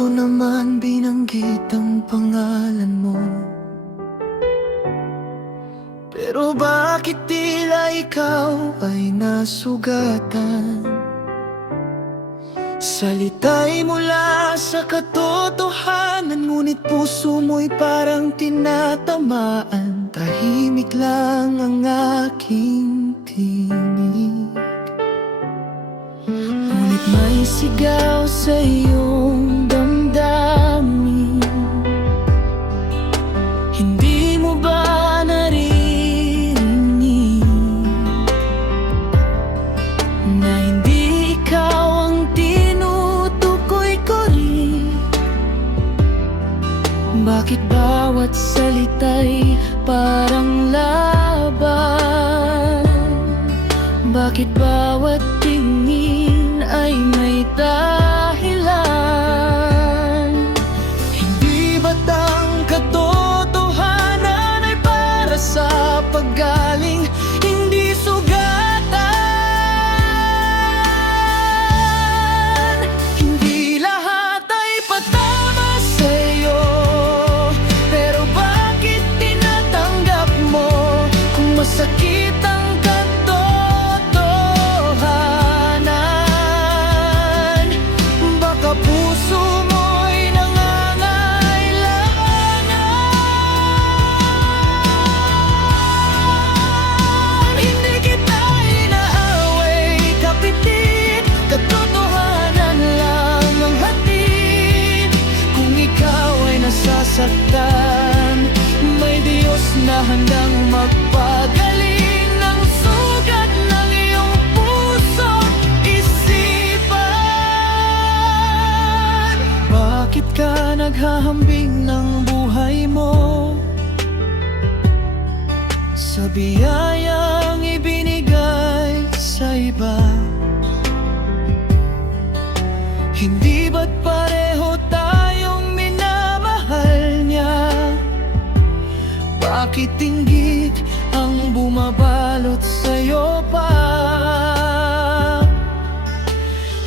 ko naman binanggit ang pangalan mo, pero bakit tila ikaw ay nasugatan? Salita'y mula sa katotohanan, ngunit puso mo'y parang tinatamaan. Tahimik lang ang aking tinig, ngunit may sigaw sa iyong damdamin. Hindi mo ba naririnig na hindi ikaw ang tinutukoy ko rin? Bakit bawat salita'y parang laban? Bakit bawat tingin ay may dahilan? Hindi ba't ang katotohanan ay para sa paggaling, hindi sugatan? Hindi lahat ay patama sa'yo, pero bakit tinatanggap mo kung masakit ang puso mo'y nangangailangan? Hindi kita inaaway, kapitit, katotohanan lang ang hatid. Kung ikaw ay nasasaktan, may Diyos na handang magpagaling ng sugat ng iyong puso. Bakit ka naghahambing ng buhay mo sa biyayang ibinigay sa iba? Hindi ba't pareho tayong minamahal niya? Bakit inggit ang bumabalot sa'yo pa?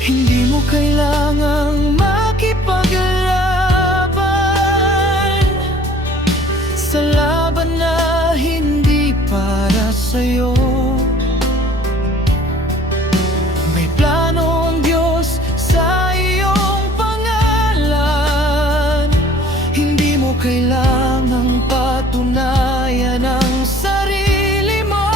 Hindi mo kailangang makipaglaban sa laban na hindi para sa'yo. May plano ang Diyos sa iyong pangalan. Hindi mo kailangang patunayan ang sarili mo.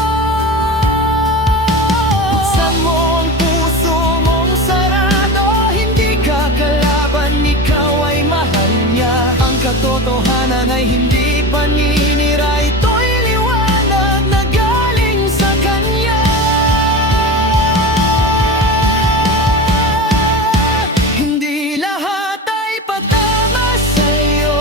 Buksan mo ang puso mong sarado, hindi ka kalaban, ikaw ay mahal niya. Ang katotohanan ay hindi paninira, ito'y liwanag na galing sa Kanya. Hindi lahat ay patama sa'yo,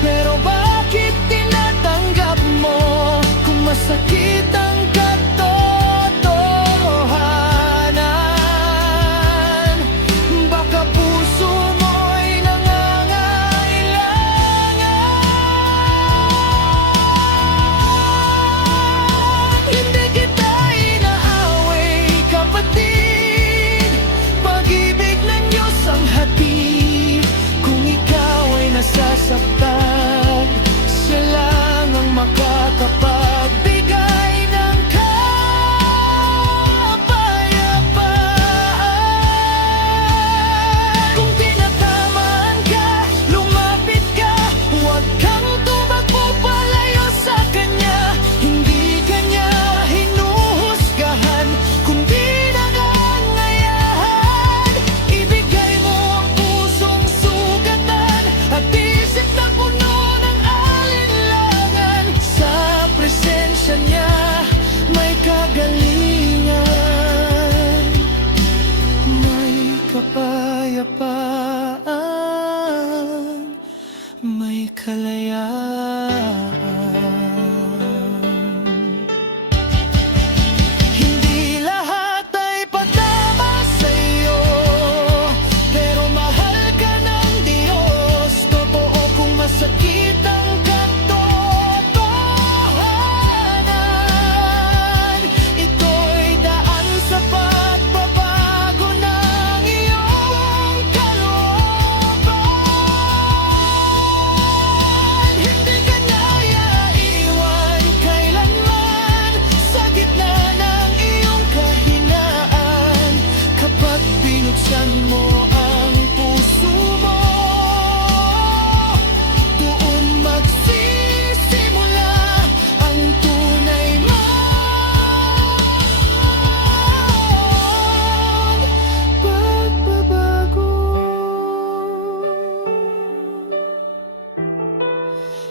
pero bakit tinatanggap mo kung masakit ang katotohanan? Baka puso mo'y nangangailangan?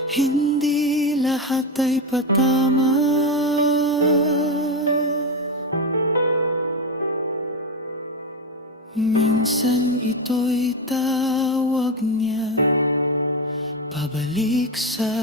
Hindi lahat ay patama. Minsan ito'y tawag niya pabalik sa